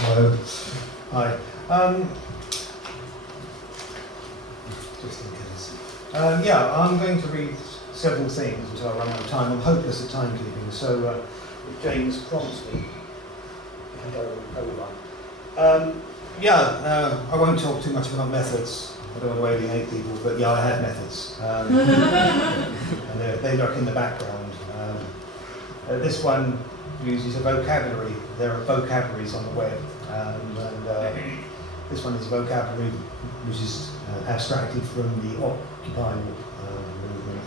Hello. Hi. Just in case. Yeah, I'm going to read several things until I run out of time. I'm hopeless at timekeeping, so if James prompts me, I go over. I won't talk too much about methods. I don't want to alienate people, but yeah, I had methods. And they lurk in the background. This one uses a vocabulary. There are vocabularies on the web. This one is vocabulary which is abstracted from the Occupy movement.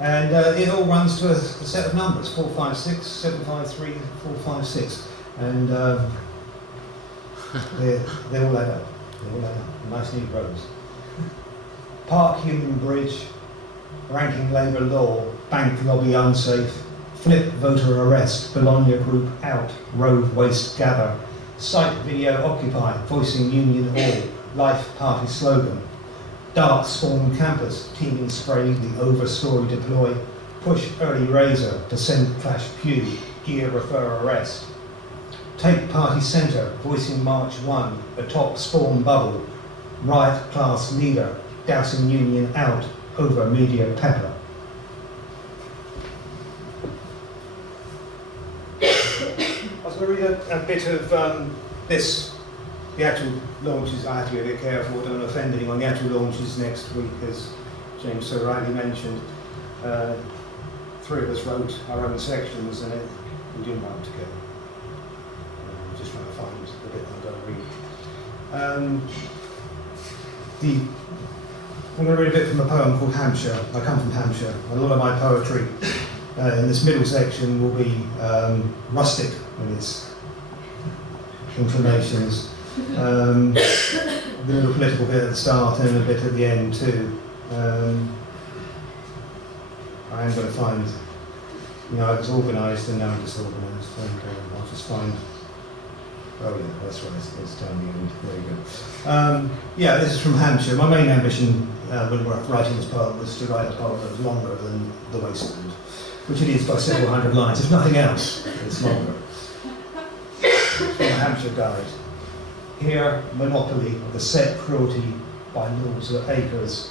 And it all runs to a set of numbers, 456, 753, 456. And they all add up. They all add up. Nice neat rows. Park Union Bridge, ranking Labour law, bank lobby unsafe, flip voter arrest, Bologna group out, road waste gather, site video occupy, voicing union all, life party slogan, dark spawn campus, teaming spray, the overstory deploy, push early razor, descent clash pew, gear refer arrest, take party centre, voicing march one, atop spawn bubble, riot class leader, dousing union out, over media pepper. I was going to read a bit of this. The actual launches, I have to be a bit careful, don't offend anyone. The actual launches next week, as James so rightly mentioned. Three of us wrote our own sections and we didn't write together. I'm just trying to find the bit I'm going to read. I'm going to read a bit from a poem called Hampshire. I come from Hampshire. A lot of my poetry in this middle section will be rustic in its inclinations. The little political bit at the start and a bit at the end too. I am going to find, I was organised and now I'm disorganised. I'll just find. Oh yeah, that's right. It's down the end. There you go. Yeah, this is from Hampshire. My main ambition when writing this poem was to write a poem that was longer than The Wasteland, which it is by several hundred lines. If nothing else, it's longer. From a Hampshire guide. Here, monopoly of the set cruelty by lords of acres,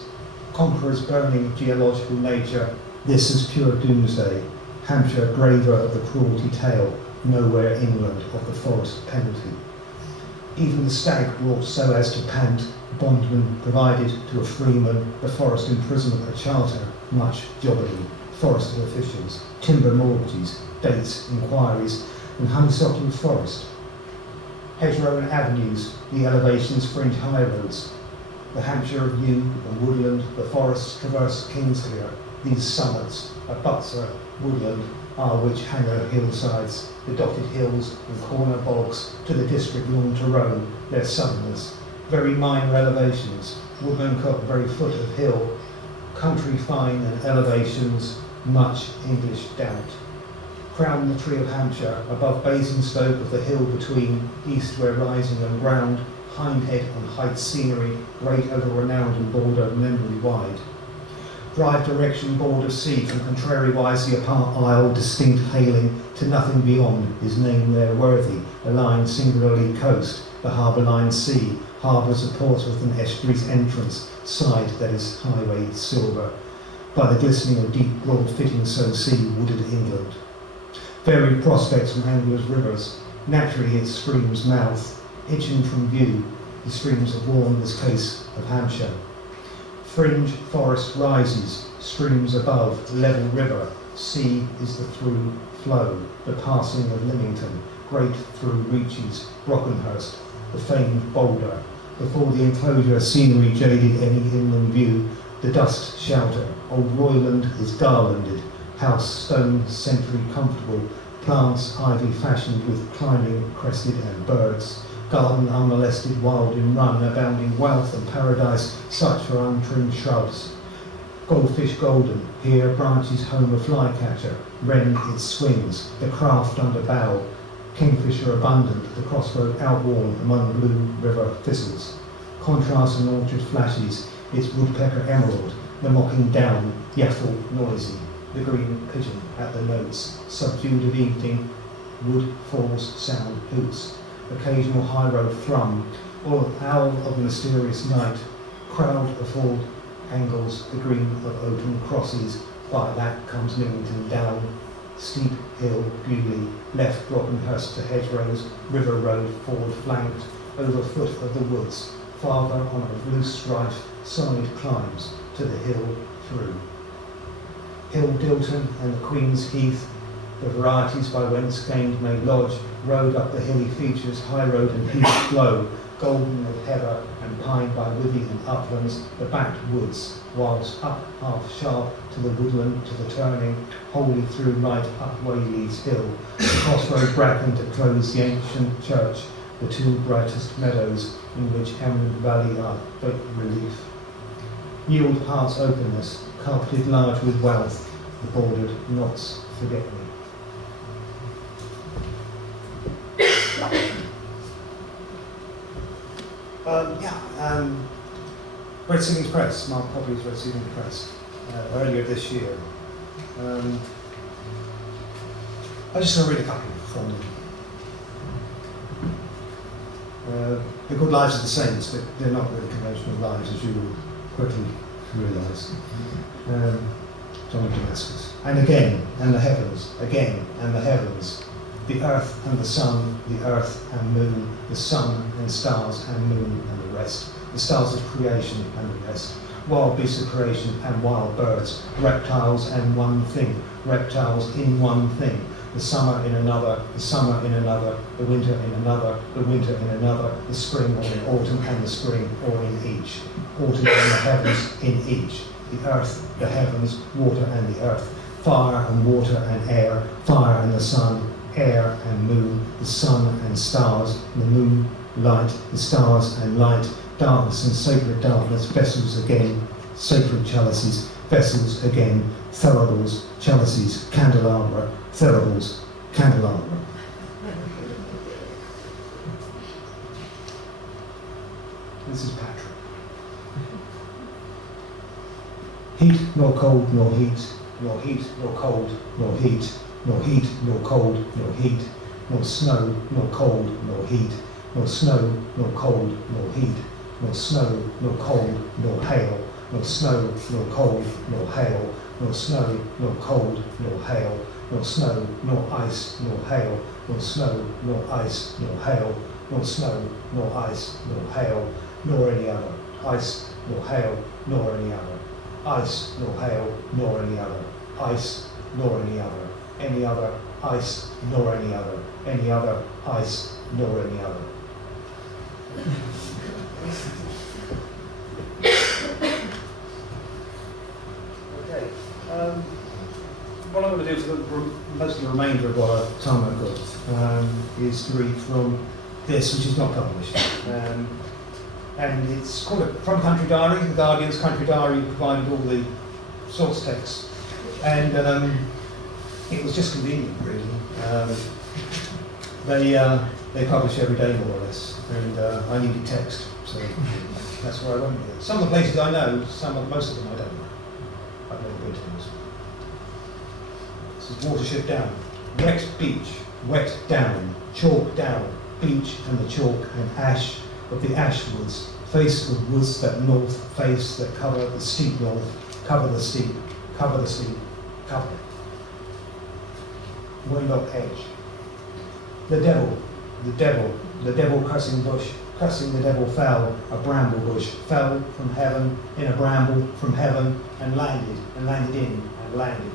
conquerors burning geological nature. This is pure doomsday. Hampshire, graver of the cruelty tale. Nowhere England of the forest penalty. Even the stag brought so as to pant, bondman provided to a freeman, the forest imprisonment a charter, much jobbing, forest officials, timber mortgages, dates, inquiries, and honeysuckle forest. Hedgerow and avenues, the elevations fringe high roads, the Hampshire of yew and woodland, the forests traverse Kingsclear, these summits, a Butser woodland, are which hanger hillsides, the dotted hills and corner bogs, to the district lawn to roam, their southerners, very minor elevations, Woodmancote very foot of hill, country fine and elevations, much English doubt. Crown the tree of Hampshire, above Basingstoke of the hill between, east where rising and ground, hindhead on height scenery, great over renowned and border memory wide. Drive direction board of sea, from contrariwise the apart isle, distinct hailing, to nothing beyond, his name there worthy, a line singularly coast, the harbour line sea, harbours of Portsmouth and estuaries entrance, side that is highway silver, by the glistening of deep broad fitting so sea wooded England. Varied prospects from anglers' rivers, naturally its stream's mouth, itching from view, the streams of Warn, this case of Hampshire. Fringe forest rises, streams above, level river, sea is the through flow, the passing of Lymington, great through reaches, Brockenhurst, the famed boulder, before the enclosure scenery jaded any inland view, the dust shelter, old Royland is garlanded, house stone century comfortable, plants ivy fashioned with climbing crested and birds, garden unmolested, wild in run, abounding wealth and paradise, such for untrimmed shrubs. Goldfish golden, here branches home a flycatcher, wren its swings, the craft under bow, kingfisher abundant, the crossroad outworn among blue river thistles. Contrast and orchard flashes, its woodpecker emerald, the mocking down, yaffle noisy, the green pigeon at the notes, subdued of evening, wood falls sound hoots. occasional high road thrum, or owl of the mysterious night, crowd of all angles, the green of Oakham crosses, by that comes Newington down, steep hill, Bewley, left Brockenhurst to hedgerows, river road, forward flanked, over foot of the woods, farther on a loose right side climbs to the hill through. Hill Dilton and the Queen's Heath, the varieties by whence gained may lodge, road up the hilly features, high road and heath glow, golden of heather and pine by withy and uplands, the backed woods, whilst up half sharp to the woodland, to the turning, wholly through right up Whaley's hill, the crossroad bracken to close the ancient church, the two brightest meadows in which eminent valley are great relief. Yield heart's openness, carpeted large with wealth, the bordered knots forget me. Red Ceiling Press, Mark Poppy's Red Ceiling Press, earlier this year. I just want to read a couple from them. They're called Lives of the Saints, but they're not really conventional lives, as you will quickly realise. John of Damascus. And again, and the heavens, again, and the heavens, the earth and the sun, the earth and moon, the sun and stars and moon and the rest, the stars of creation and the rest, wild beasts of creation and wild birds, reptiles and one thing, reptiles in one thing, the summer in another, the summer in another, the winter in another, the winter in another, the spring or in autumn and the spring or in each, autumn and the heavens in each, the earth, the heavens, water and the earth, fire and water and air, fire and the sun, air and moon, the sun and stars, the moon, light, the stars and light, darkness and sacred darkness, vessels again, sacred chalices, vessels again, thuribles, chalices, candelabra, thuribles, candelabra. This is Patrick. Heat nor cold nor heat, nor heat nor cold nor heat, nor heat nor cold nor heat, nor snow nor cold nor heat, nor snow nor cold nor heat, nor snow nor cold nor hail, nor snow nor cold nor hail, nor snow nor cold nor hail, nor snow nor ice nor hail, nor snow nor ice nor hail, nor snow nor ice nor hail, nor any other, ice nor hail nor any other, ice nor hail nor any other, ice nor any other, ice nor any other, ice nor any other. Okay. What I'm going to do for most of the remainder of what time I've got is to read from this, which is not published. And it's called a From Country Diary. The Guardian's Country Diary provided all the source text. And it was just convenient, really. They publish every day, more or less, and I needed text, so that's where I went with it. Some of the places I know, most of them I don't know. I've never been to them. This is Watership Down. Wet beach, wet down, chalk down, beach and the chalk and ash of the ash woods, face of woods that north face that cover the steep north, cover the steep, cover the steep, cover. Waylock edge. The devil cursing bush, cursing the devil fell, a bramble bush, fell from heaven, in a bramble from heaven, and landed in, and landed.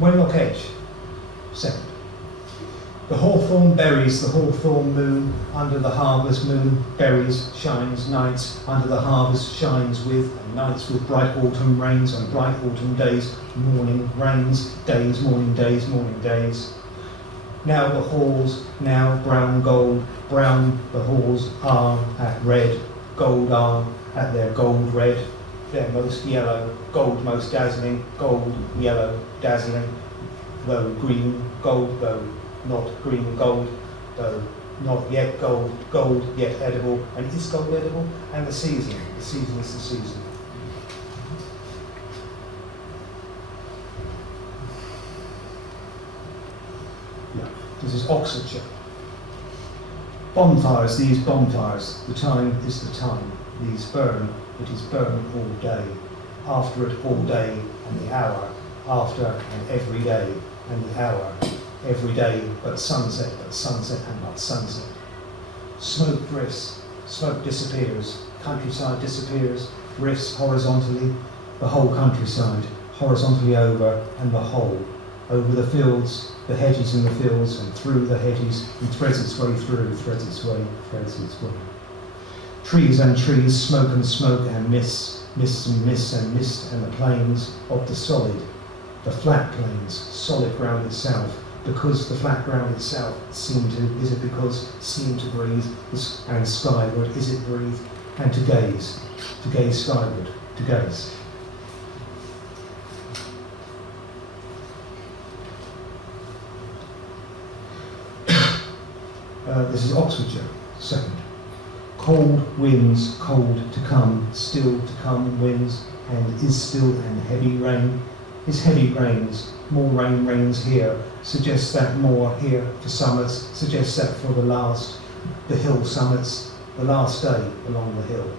Wenlock edge, second. The hawthorn berries, the hawthorn moon, under the harvest moon, berries, shines, nights, under the harvest shines with, and nights with bright autumn rains, and bright autumn days, morning rains, days, morning days, morning days. Now the halls, now brown gold, brown the halls are at red, gold are at their gold red, their most yellow, gold most dazzling, gold, yellow, dazzling, though green, gold though not green gold, though not yet gold, gold yet edible, and is gold edible? And the season is the season. This is Oxfordshire. Bonfires, these bonfires, the time is the time. These burn, it is burn all day. After it all day, and the hour, after and every day, and the hour, every day, but sunset, and but sunset. Smoke drifts, smoke disappears, countryside disappears, drifts horizontally, the whole countryside, horizontally over, and the whole, over the fields, the hedges in the fields, and through the hedges, and threads its way through, threads its way. Trees and trees, smoke, and mist, mists and mist, and mist, and the plains of the solid, the flat plains, solid ground itself, because the flat ground itself seemed to breathe, and skyward, is it breathe, and to gaze skyward, to gaze. This is Oxfordshire, second. Cold winds, cold to come, still to come winds, and is still and heavy rain. Is heavy rains, more rain rains here, suggests that more here for summits, suggests that for the hill summits, the last day along the hill.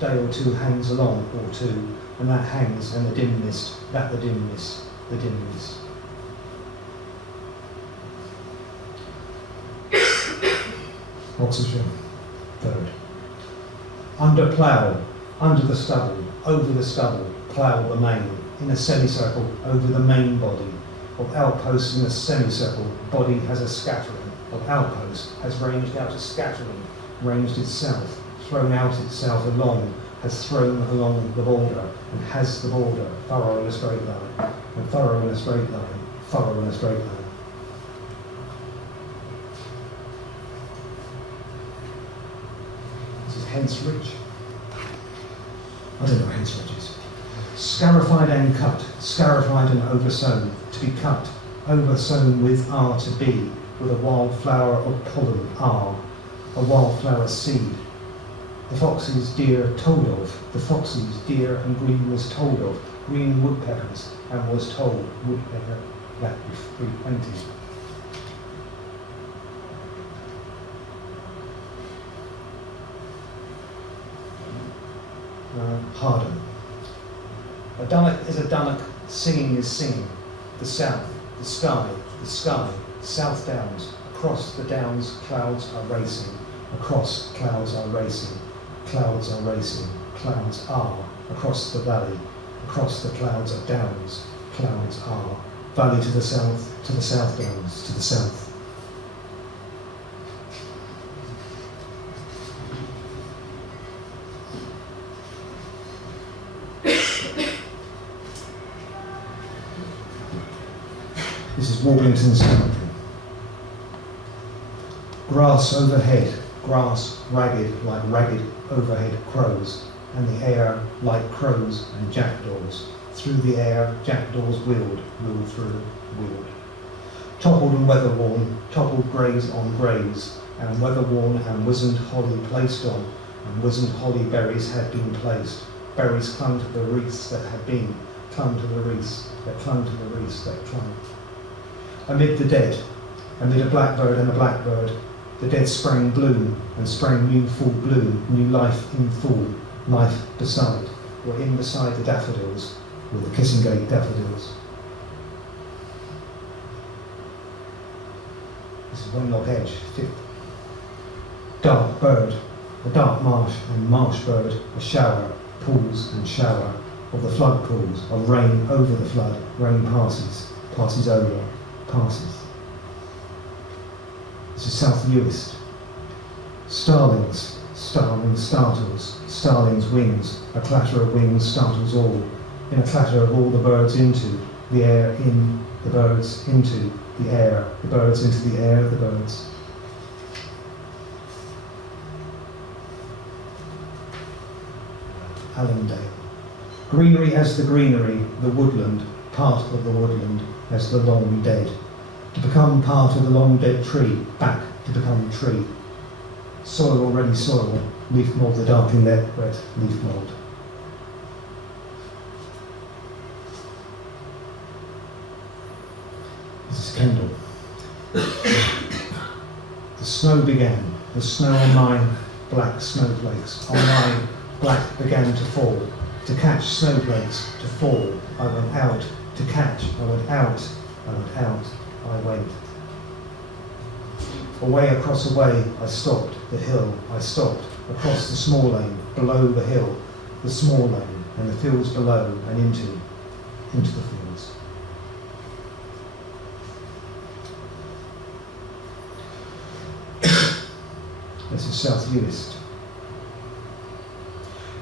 Day or two hangs along, or two, and that hangs, and the dim mist, the dim mist. Oxfordshire, third. Under plough, under the stubble, over the stubble, plough the main, in a semicircle, over the main body, of outposts in a semicircle, body has a scattering, of outposts, has ranged out a scattering, ranged itself, thrown out itself along, has thrown along the border, and has the border, furrow in a straight line, and furrow in a straight line, furrow in a straight line. Hence rich. I don't know what hence rich is. Scarified and cut, scarified and oversown, to be cut, oversown with R to be, with a wildflower of pollen, R, a wildflower seed. The foxes dear told of, the foxes dear and green was told of, green woodpeckers, and was told, woodpecker that frequented. Harden. A dunnock is a dunnock, singing is singing. The south, the sky, south downs, across the downs clouds are racing, across clouds are racing, clouds are racing, clouds are, across the valley, across the clouds are downs, clouds are, valley to the south downs, to the south. This is Warblington's country. Grass overhead, grass ragged like ragged overhead crows, and the air like crows and jackdaws. Through the air, jackdaws wheeled through, wheeled. Toppled and weather-worn, toppled greys on greys, and weather-worn and wizened holly placed on, and wizened holly berries had been placed. Berries clung to the wreaths that had been, clung to the wreaths that clung to the wreaths that clung. Amid the dead, amid a blackbird and a blackbird, the dead sprang bloom, and sprang new full bloom, new life in full, life beside, or in beside the daffodils, or the Kissingate daffodils. This is Wenlock Edge, fifth. Dark bird, a dark marsh and marsh bird, a shower, pools and shower, of the flood pools, of rain over the flood, rain passes over, passes. This is South Uist. Starlings, startles, starlings wings, a clatter of wings startles all, in a clatter of all the birds into the air, in the birds into the air, the birds into the air, the birds. Allendale. Greenery as the greenery, the woodland, part of the woodland, as the long dead. To become part of the long dead tree, back to become tree. Soil already soil, leaf mould, the darkly wet leaf mould. This is Kendal. The snow began, the snow on my black snowflakes, on my black began to fall. To catch snowflakes, to fall, I went out. To catch, I went out. I went out, I went. Away across a way, I stopped, the hill, I stopped. Across the small lane, below the hill, the small lane, and the fields below, and into the fields. This is South Uist.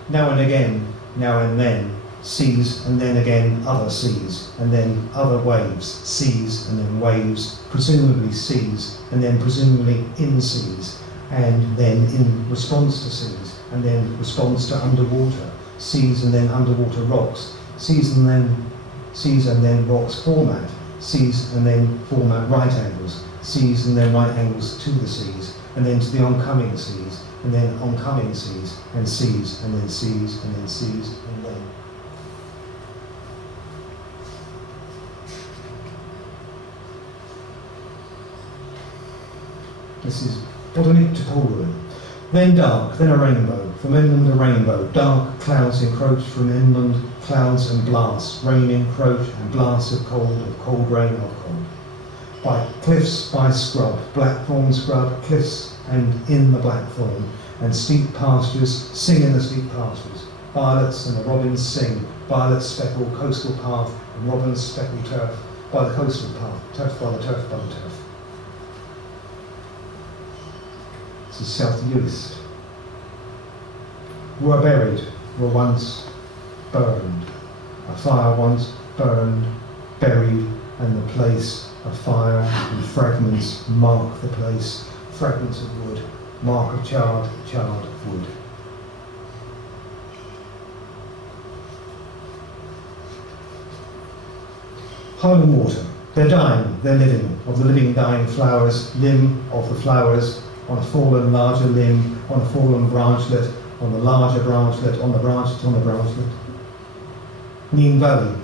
Now and again, now and then, seas, and then again other seas, and then other waves, seas, and then waves, presumably seas, and then presumably in seas, and then in response to seas, and then response to underwater, seas and then underwater rocks, seas and then rocks format, seas and then format right angles, seas and then right angles to the seas, and then to the oncoming seas, and then oncoming seas, and seas, and then seas, and then seas, and then. This is Bodonic to Polruin. Then dark, then a rainbow, from inland a rainbow, dark clouds encroach from inland, clouds and blasts, rain encroach and blasts of cold rain of cold. By cliffs, by scrub, blackthorn scrub, cliffs and in the blackthorn, and steep pastures, sing in the steep pastures. Violets and the robins sing, violet speckled coastal path, and robins speckled turf by the coastal path, turf by the turf by the turf. This is South Uist. Were buried, were once burned. A fire once burned, buried, and the place of fire and fragments mark the place. Fragments of wood, mark of charred wood. Highland water. They're dying, they're living, of the living dying flowers, limb of the flowers, on a fallen larger limb, on a fallen branchlet, on the larger branchlet, on the branchlet, on the branchlet. Neen Valley.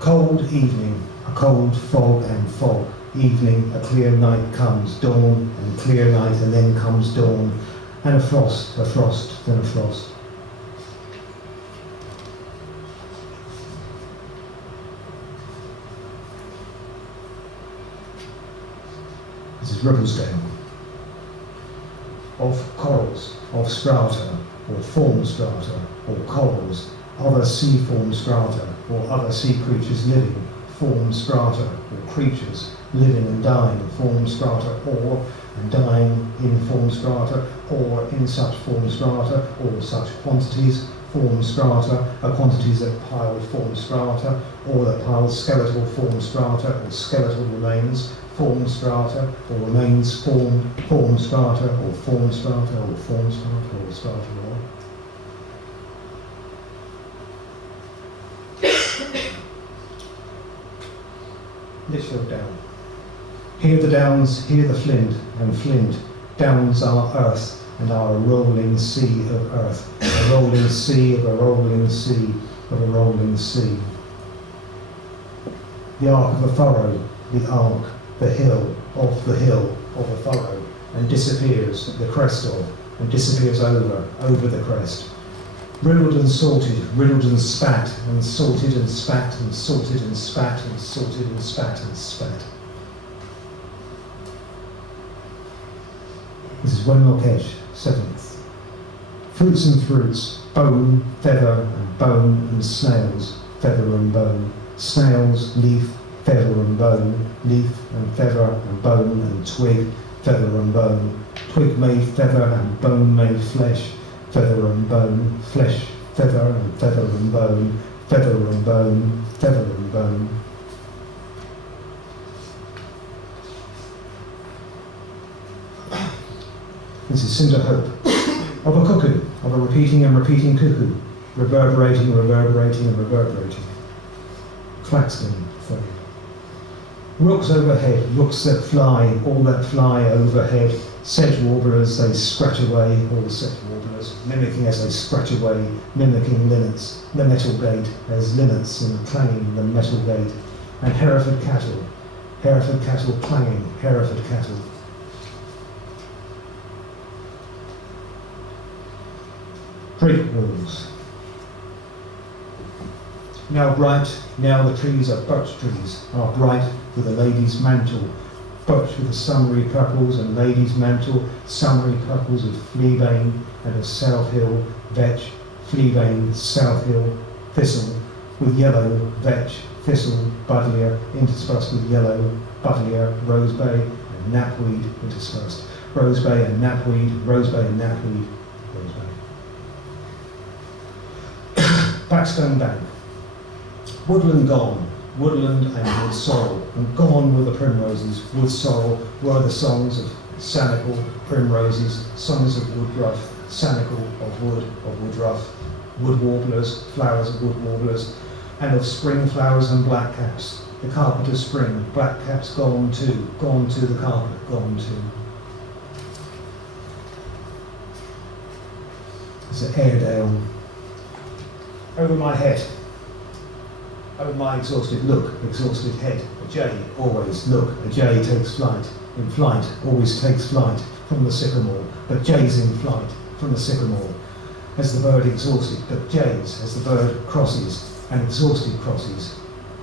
Cold evening, a cold fog and fog. Evening, a clear night comes, dawn, and clear night, and then comes dawn, and a frost, then a frost. This is Ribblesdale. Of corals, of strata, or form strata, or corals, other sea form strata, or other sea creatures living, form strata, or creatures living and dying, form strata, or and dying in form strata, or in such form strata, or such quantities, form strata, are quantities that pile form strata, or that pile skeletal form strata, or skeletal remains, form strata, or remains form strata, or form strata, or form strata, or strata, or. Litchfield Down. Here the downs, here the flint, and flint. Downs are earth, and are a rolling sea of earth, a rolling sea of a rolling sea of a rolling sea. The arc of a furrow, the arc, the hill of a furrow, and disappears, the crest of, and disappears over the crest. Riddled and salted, riddled and spat, and salted and spat, and salted and spat, and salted and spat, and spat. This is Wenlock Edge, 7th. Fruits and fruits, bone, feather, and bone, and snails, feather and bone. Snails, leaf, feather and bone, leaf and feather and bone, and twig, feather and bone. Twig made feather and bone made flesh, feather and bone, flesh, feather and feather and bone, feather and bone, feather and bone. This is Cinder Hope. Of a cuckoo, of a repeating and repeating cuckoo, reverberating, reverberating and reverberating. Claxton, 3. Rooks overhead, rooks that fly, all that fly overhead. Sedge warblers, they scratch away, all the sedge warblers, mimicking as they scratch away, mimicking linnets, the metal gate, as linnets and clanging the metal gate. And Hereford cattle, Hereford cattle clanging, Hereford cattle. Brick walls. Now bright, now the trees are birch trees, are bright with a lady's mantle, birch with the summery purples and lady's mantle, summery purples of fleabane and of South Hill, vetch, fleabane, South Hill, thistle, with yellow, vetch, thistle, buddleia, interspersed with yellow, buddleia, rosebay, and knapweed interspersed. Rosebay and knapweed, rosebay and knapweed, rosebay. Backstone Bank. Woodland gone, woodland and wood sorrel, and gone were the primroses, wood sorrel were the songs of sanicle, primroses, songs of woodruff, sanicle of woodruff, wood warblers, flowers of wood warblers, and of spring flowers and blackcaps. The carpet of spring, blackcaps gone to the carpet, gone to. It's an Airedale. Over my head. Over my exhausted look, exhausted head, a jay, always look, a jay takes flight, in flight, always takes flight from the sycamore, but jays in flight from the sycamore, as the bird exhausted, but jays, as the bird crosses, and exhausted crosses,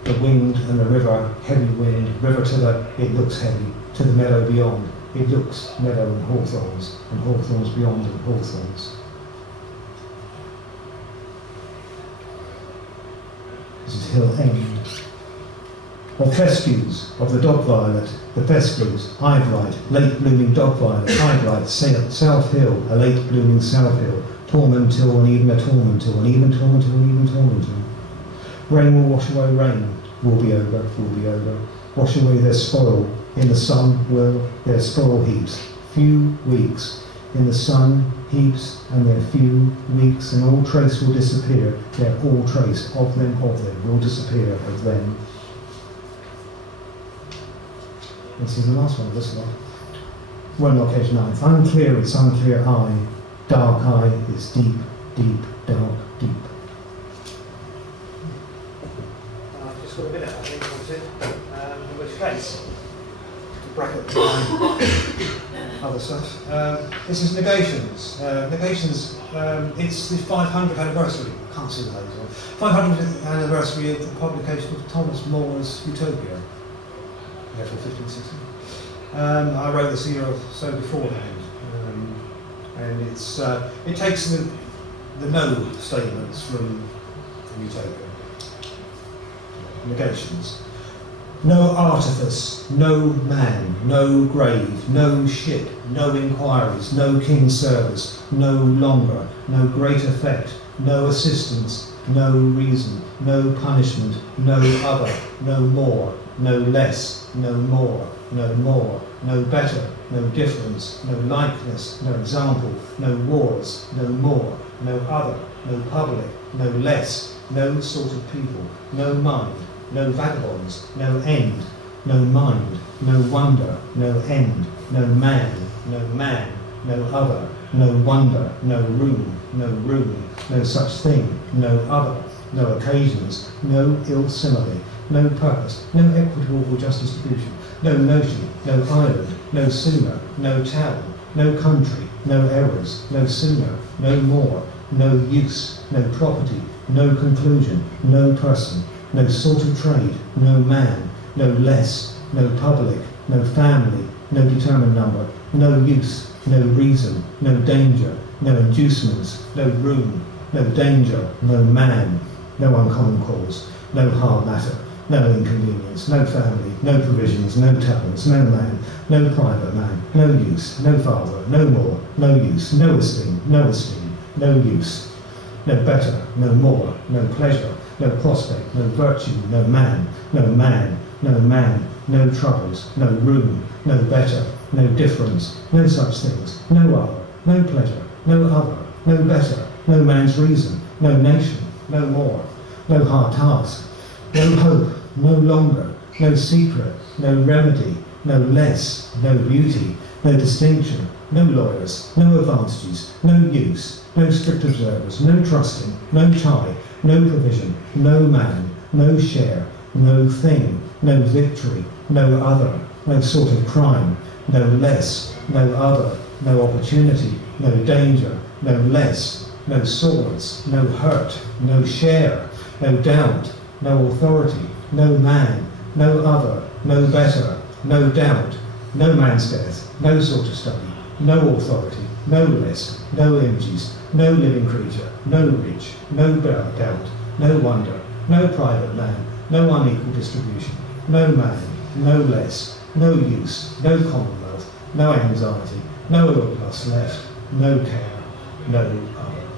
the wind and the river, heavy wind, river to the, it looks heavy, to the meadow beyond, it looks meadow and hawthorns beyond and hawthorns. This is Hill End. Of fescues, of the dog violet, the fescues, Eyebright, late blooming dog violet, Eyebright, South Hill, a late blooming South Hill, Tormentil and even a Tormentil, and even Tormentil and even Tormentil. Rain will wash away rain, will be over, wash away their spoil, in the sun will their spoil heaps, few weeks, in the sun heaps and their few weeks, and all trace will disappear, their all trace of them will disappear of them. This is the last one, this one. One location 9th. Unclear, it's unclear eye. Dark eye is deep, deep, dark, deep. I've just got a minute, I think, that's it. In which case, to bracket other stuff. This is Negations. Negations, it's the 500th anniversary. I can't see the date. 500th anniversary of the publication of Thomas More's Utopia. Therefore 1560. I wrote this a year or so beforehand. And it takes the no statements from Utopia. Negations. No artifice, no man, no grave, no ship, no inquiries, no king's service, no longer, no great effect, no assistance, no reason, no punishment, no other, no more, no less, no more, no better, no difference, no likeness, no example, no wars, no more, no other, no public, no less, no sort of people, no mind, no vagabonds, no end, no mind, no wonder, no end, no man, no other, no wonder, no room, no such thing, no other, no occasions, no ill simile, no purpose, no equitable or just distribution, no notion, no island, no sooner, no town, no country, no errors, no sooner, no more, no use, no property, no conclusion, no person, no sort of trade, no man, no less, no public, no family, no determined number, no use, no reason, no danger, no inducements, no room, no danger, no man, no uncommon cause, no hard matter, no inconvenience, no family, no provisions, no talents, no man, no private man, no use, no father, no more, no use, no esteem, no use, no better, no more, no pleasure, no prospect, no virtue, no man, no troubles, no room, no better, no difference, no such things, no other, no pleasure, no other, no better, no man's reason, no nation, no more, no hard task, no hope, no longer, no secret, no remedy, no less, no beauty, no distinction, no lawyers, no advantages, no use, no strict observers, no trusting, no tie, no provision, no man, no share, no thing, no victory, no other, no sort of crime, no less, no other, no opportunity, no danger, no less, no swords, no hurt, no share, no doubt, no authority, no man, no other, no better, no doubt, no man's death, no sort of study, no authority, no less, no images, no living creature, no rich, no doubt, no wonder, no private man, no unequal distribution, no man, no less, no use, no commonwealth, no anxiety, no lust left, no care, no other.